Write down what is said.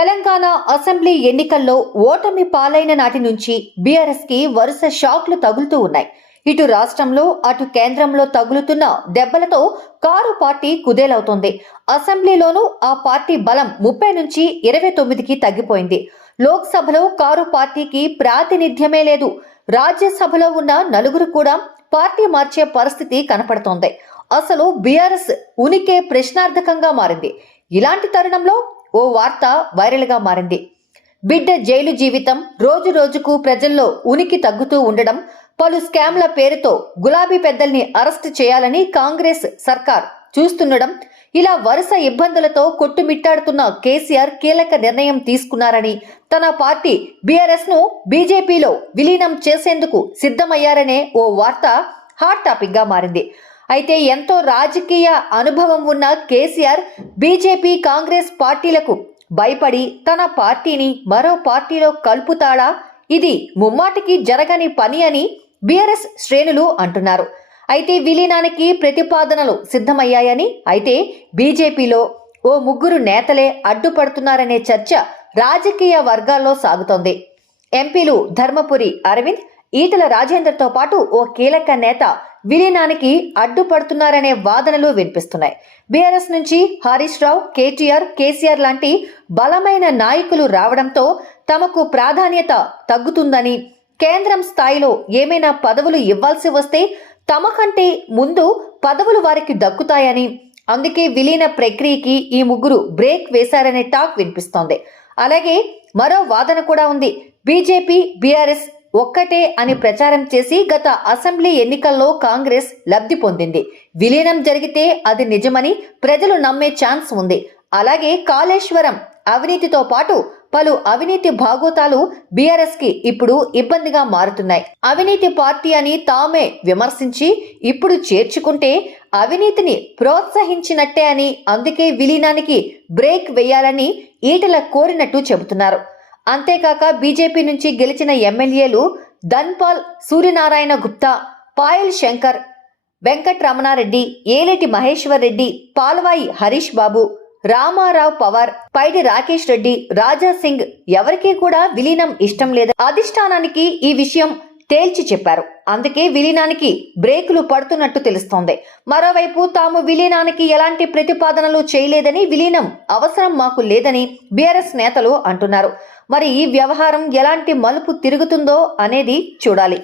Telangana assembly ఎన్నికల్లో ఓటమి పాలైన నాటి నుంచి బీఆర్ఎస్ కి వరుస షాక్లు తగులుతూ ఉన్నాయి. ఇటు రాష్ట్రంలో అటు కేంద్రంలో తగులుతున్న దెబ్బలతో కారు పార్టీ కుదేలవుతోంది. అసెంబ్లీలోనూ ఆ పార్టీ బలం 30 నుంచి 29కి తగ్గిపోయింది. లోక్సభలో కారు పార్టీకి ప్రాతినిధ్యమే లేదు. రాజ్యసభలో ఉన్న నలుగురు కూడా పార్టీ మార్చే పరిస్థితి కనపడుతోంది. అసలు బీఆర్ఎస్ ఉనికే ప్రశ్నార్థకంగా మారింది. ఇలాంటి తరుణంలో ఓ వార్త వైరల్ గా మారింది. బిడ్డ జైలు జీవితం రోజు రోజుకు ప్రజల్లో ఉనికి తగ్గుతూ ఉండడం, పలు స్కామ్ల పేరుతో గులాబీ పెద్దల్ని అరెస్ట్ చేయాలని కాంగ్రెస్ సర్కార్ చూస్తుండడం, ఇలా వరుస ఇబ్బందులతో కొట్టుమిట్టాడుతున్న కేసీఆర్ కీలక నిర్ణయం తీసుకున్నారని, తన పార్టీ బీఆర్ఎస్ ను బీజేపీలో విలీనం చేసేందుకు సిద్ధమయ్యారనే ఓ వార్త హాట్ టాపిక్ గా మారింది. అయితే ఎంతో రాజకీయ అనుభవం ఉన్న కేసీఆర్ బీజేపీ కాంగ్రెస్ పార్టీలకు భయపడి తన పార్టీని మరో పార్టీలో కలుపుతాడా? ఇది ముమ్మాటికి జరగని పని అని బీఆర్ఎస్ శ్రేణులు అంటున్నారు. అయితే విలీనానికి ప్రతిపాదనలు సిద్ధమయ్యాయని, అయితే బీజేపీలో ఓ ముగ్గురు నేతలే అడ్డుపడుతున్నారనే చర్చ రాజకీయ వర్గాల్లో సాగుతోంది. ఎంపీలు ధర్మపురి అరవింద్, ఈటల రాజేందర్తో పాటు ఓ కీలక నేత విలీనానికి అడ్డుపడుతున్నారనే వాదనలు వినిపిస్తున్నాయి. బీఆర్ఎస్ నుంచి హరీష్ రావు, కేటీఆర్, కేసీఆర్ లాంటి బలమైన నాయకులు రావడంతో తమకు ప్రాధాన్యత తగ్గుతుందని, కేంద్రం స్థాయిలో ఏమైనా పదవులు ఇవ్వాల్సి వస్తే తమ కంటే ముందు పదవులు వారికి దక్కుతాయని, అందుకే విలీన ప్రక్రియకి ఈ ముగ్గురు బ్రేక్ వేశారనే టాక్ వినిపిస్తోంది. అలాగే మరో వాదన కూడా ఉంది. బీజేపీ బీఆర్ఎస్ ఒక్కటే అని ప్రచారం చేసి గత అసెంబ్లీ ఎన్నికల్లో కాంగ్రెస్ లబ్ధి పొందింది. విలీనం జరిగితే అది నిజమని ప్రజలు నమ్మే ఛాన్స్ ఉంది. అలాగే కాళేశ్వరం అవినీతితో పాటు పలు అవినీతి భాగోతాలు బీఆర్ఎస్ కి ఇప్పుడు ఇబ్బందిగా మారుతున్నాయి. అవినీతి పార్టీ అని తామే విమర్శించి ఇప్పుడు చేర్చుకుంటే అవినీతిని ప్రోత్సహించినట్టే అని, అందుకే విలీనానికి బ్రేక్ వేయాలని ఈటల కోరినట్టు చెబుతున్నారు. అంతేకాక బీజేపీ నుంచి గెలిచిన ఎమ్మెల్యేలు ధన్పాల్ సూర్యనారాయణ గుప్తా, పాయల్ శంకర్, వెంకట్రమణారెడ్డి, ఏలేటి మహేశ్వర్ రెడ్డి, పాల్వాయి హరీష్ బాబు, రామారావు పవార్, పైడి రాకేష్ రెడ్డి, రాజా సింగ్ ఎవరికీ కూడా విలీనం ఇష్టం లేదు. అధిష్టానానికి ఈ విషయం తేల్చి చెప్పారు. అందుకే విలీనానికి బ్రేకులు పడుతున్నట్టు తెలుస్తోంది. మరోవైపు తాము విలీనానికి ఎలాంటి ప్రతిపాదనలు చేయలేదని, విలీనం అవసరం మాకు లేదని బీఆర్ఎస్ నేతలు అంటున్నారు. మరి ఈ వ్యవహారం ఎలాంటి మలుపు తిరుగుతుందో అనేది చూడాలి.